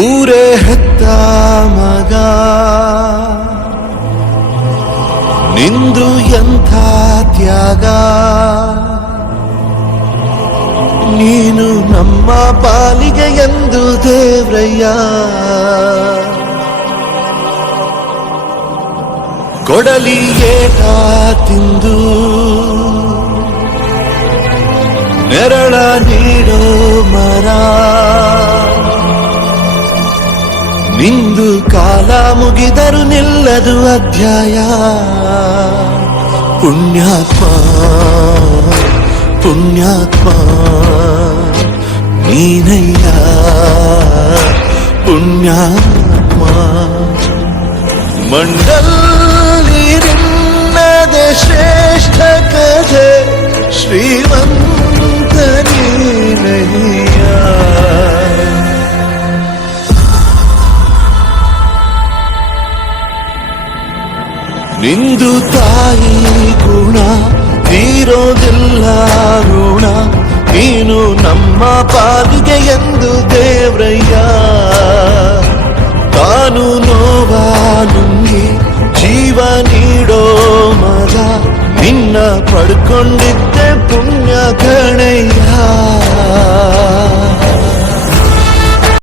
ಊರೇ ಹೆತ್ತ ಮಗ ನಿಂದು ಎಂಥ ತ್ಯಾಗ, ನೀನು ನಮ್ಮ ಪಾಲಿಗೆ ಎಂದು ದೇವ್ರಯ್ಯ. ಕೊಡಲಿ ಏಟ ತಿಂದು ನೆರಳ ನೀಡೋ ಮರ, ನಿಂದು ಕಾಲ ಮುಗಿದರು ನಿಲ್ಲದು ಅಧ್ಯಾಯ. ಪುಣ್ಯಾತ್ಮ ಪುಣ್ಯಾತ್ಮ ನೀನಯ್ಯ ಪುಣ್ಯಾತ್ಮ. ಮಂಡಲ್ಲಿ ನಿನ್ನದೆ ಶ್ರೇಷ್ಠ ಕಥೆ, ಶ್ರೀಮಂತ ನೀನಯ್ಯ. ನಿಂದು ತಾಯಿ ಗುಣ ತೀರೋದಿಲ್ಲ ಋಣ, ನೀನು ನಮ್ಮ ಪಾಲಿಗೆ ಎಂದು ದೇವ್ರಯ್ಯ. ತಾನು ನೋವ ನುಂಗಿ ಜೀವ ನೀಡೋ ಮಗ, ನಿನ್ನ ಪಡ್ಕೊಂಡಿದ್ದೆ ಪುಣ್ಯ ಕಣಯ್ಯ.